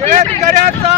शेतकऱ्याचा